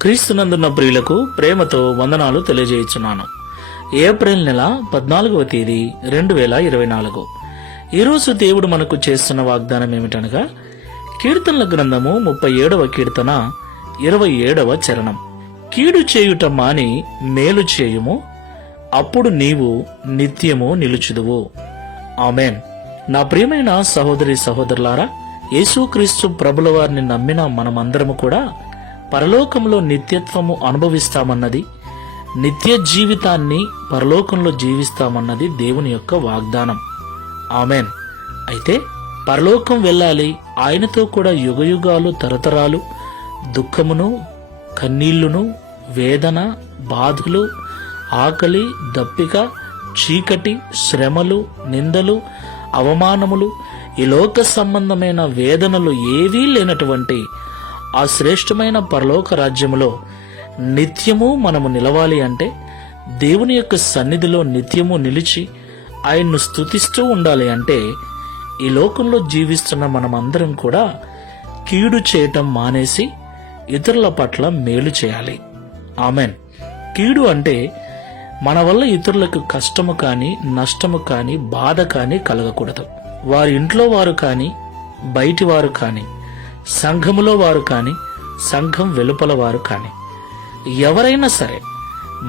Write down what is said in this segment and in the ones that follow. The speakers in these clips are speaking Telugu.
క్రీస్తునందున్న ప్రియులకు ప్రేమతో వందనాలు తెలియజేయుచున్నాను. ఏప్రిల్ నెల 14వ తేదీ 2024. ఈరోజు దేవుడు మనకు చేస్తున్న వాగ్దానం ఏమిటనగా, కీర్తనల గ్రంథము 37వ కీర్తన 27వ చరణం. కీడు చేయుట మాని మేలు చేయుము, అప్పుడు నీవు నిత్యము నిలుచుదువు. ఆమేన్. నా ప్రియమైన సహోదరి సహోదరులారా, యేసుక్రీస్తు ప్రభుల వారిని నమ్మిన మనమందరము కూడా పరలోకంలో నిత్యత్వము అనుభవిస్తామన్నది, నిత్య జీవితాన్ని పరలోకంలో జీవిస్తామన్నది దేవుని యొక్క వాగ్దానం. ఆమేన్. అయితే పరలోకం వెళ్ళాలి, ఆయనతో కూడా యుగయుగాలు తరతరాలు దుఃఖమును, కన్నీళ్లును, వేదన, బాధలు, ఆకలి, దప్పిక, చీకటి, శ్రమలు, నిందలు, అవమానములు, ఈ లోక సంబంధమైన వేదనలు ఏవీ లేనటువంటి ఆ శ్రేష్టమైన పరలోక రాజ్యములో నిత్యము మనము నిలవాలి అంటే, దేవుని యొక్క సన్నిధిలో నిత్యము నిలిచి ఆయన్ను స్తుతిస్తూ ఉండాలి అంటే, ఈ లోకంలో జీవిస్తున్న మనమందరం కూడా కీడు చేయటం మానేసి ఇతరుల పట్ల మేలు చేయాలి. ఆమెన్. కీడు అంటే మన వల్ల ఇతరులకు కష్టము కానీ, నష్టము కానీ, బాధ కానీ కలగకూడదు. వారి ఇంట్లో వారు కానీ, బయటి వారు కానీ, సంఘములో వారు కానీ, సంఘం వెలుపల వారు కానీ, ఎవరైనా సరే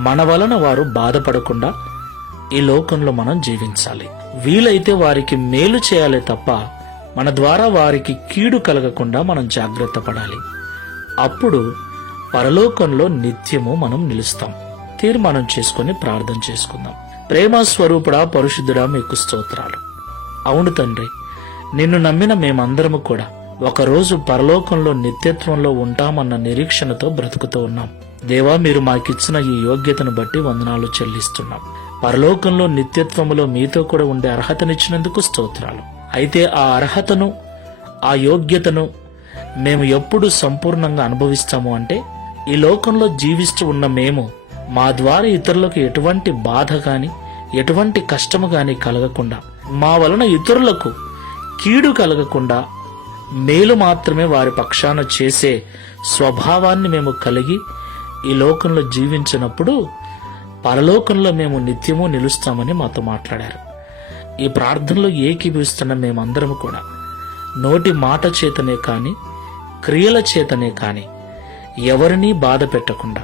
మన వలన వారు బాధపడకుండా ఈ లోకంలో మనం జీవించాలి. వీలైతే వారికి మేలు చేయాలి తప్ప మన ద్వారా వారికి కీడు కలగకుండా మనం జాగ్రత్త పడాలి. అప్పుడు పరలోకంలో నిత్యము మనం నిలుస్తాం. తీర్మానం చేసుకుని ప్రార్థన చేసుకుందాం. ప్రేమ స్వరూపుడా, పరిశుద్ధుడా, మీకు స్తోత్రాలు. అవును తండ్రి, నిన్ను నమ్మిన మేమందరము కూడా ఒకరోజు పరలోకంలో నిత్యత్వంలో ఉంటామన్న నిరీక్షణతో బ్రతుకుతూ ఉన్నాం. దేవా, మీరు మాకిచ్చిన ఈ యోగ్యతను బట్టి వందనాలు చెల్లిస్తున్నాం. పరలోకంలో నిత్యత్వములో మీతో కూడా ఉండే అర్హతనిచ్చినందుకు స్తోత్రాలు. అయితే ఆ అర్హతను, ఆ యోగ్యతను మేము ఎప్పుడు సంపూర్ణంగా అనుభవిస్తాము అంటే, ఈ లోకంలో జీవిస్తూ ఉన్న మేము మా ద్వారా ఇతరులకు ఎటువంటి బాధ గాని, ఎటువంటి కష్టము గాని కలగకుండా, మా వలన ఇతరులకు కీడు కలగకుండా మేలు మాత్రమే వారి పక్షాన చేసే స్వభావాన్ని మేము కలిగి ఈ లోకంలో జీవించినప్పుడు పరలోకంలో మేము నిత్యము నిలుస్తామని మాతో మాట్లాడారు. ఈ ప్రార్థనలో ఏకీభవిస్తున్న మేమందరము కూడా నోటి మాట చేతనే కాని, క్రియల చేతనే కాని ఎవరినీ బాధ పెట్టకుండా,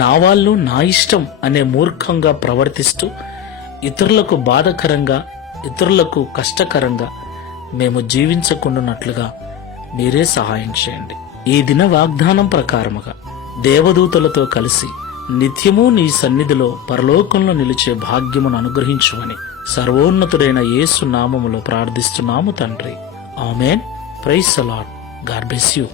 నా వాళ్ళు నా ఇష్టం అనే మూర్ఖంగా ప్రవర్తిస్తూ ఇతరులకు బాధకరంగా, ఇతరులకు కష్టకరంగా మేము జీవించకుండానట్లుగా మీరే సహాయం చేయండి. ఈ దిన వాగ్దానం ప్రకారముగా దేవదూతలతో కలిసి నిత్యము నీ సన్నిధిలో పరలోకంలో నిలిచే భాగ్యమును అనుగ్రహించుమని సర్వోన్నతుడైన యేసు నామములో ప్రార్థిస్తున్నాము తండ్రి. ఆమేన్. Praise the Lord. God bless you.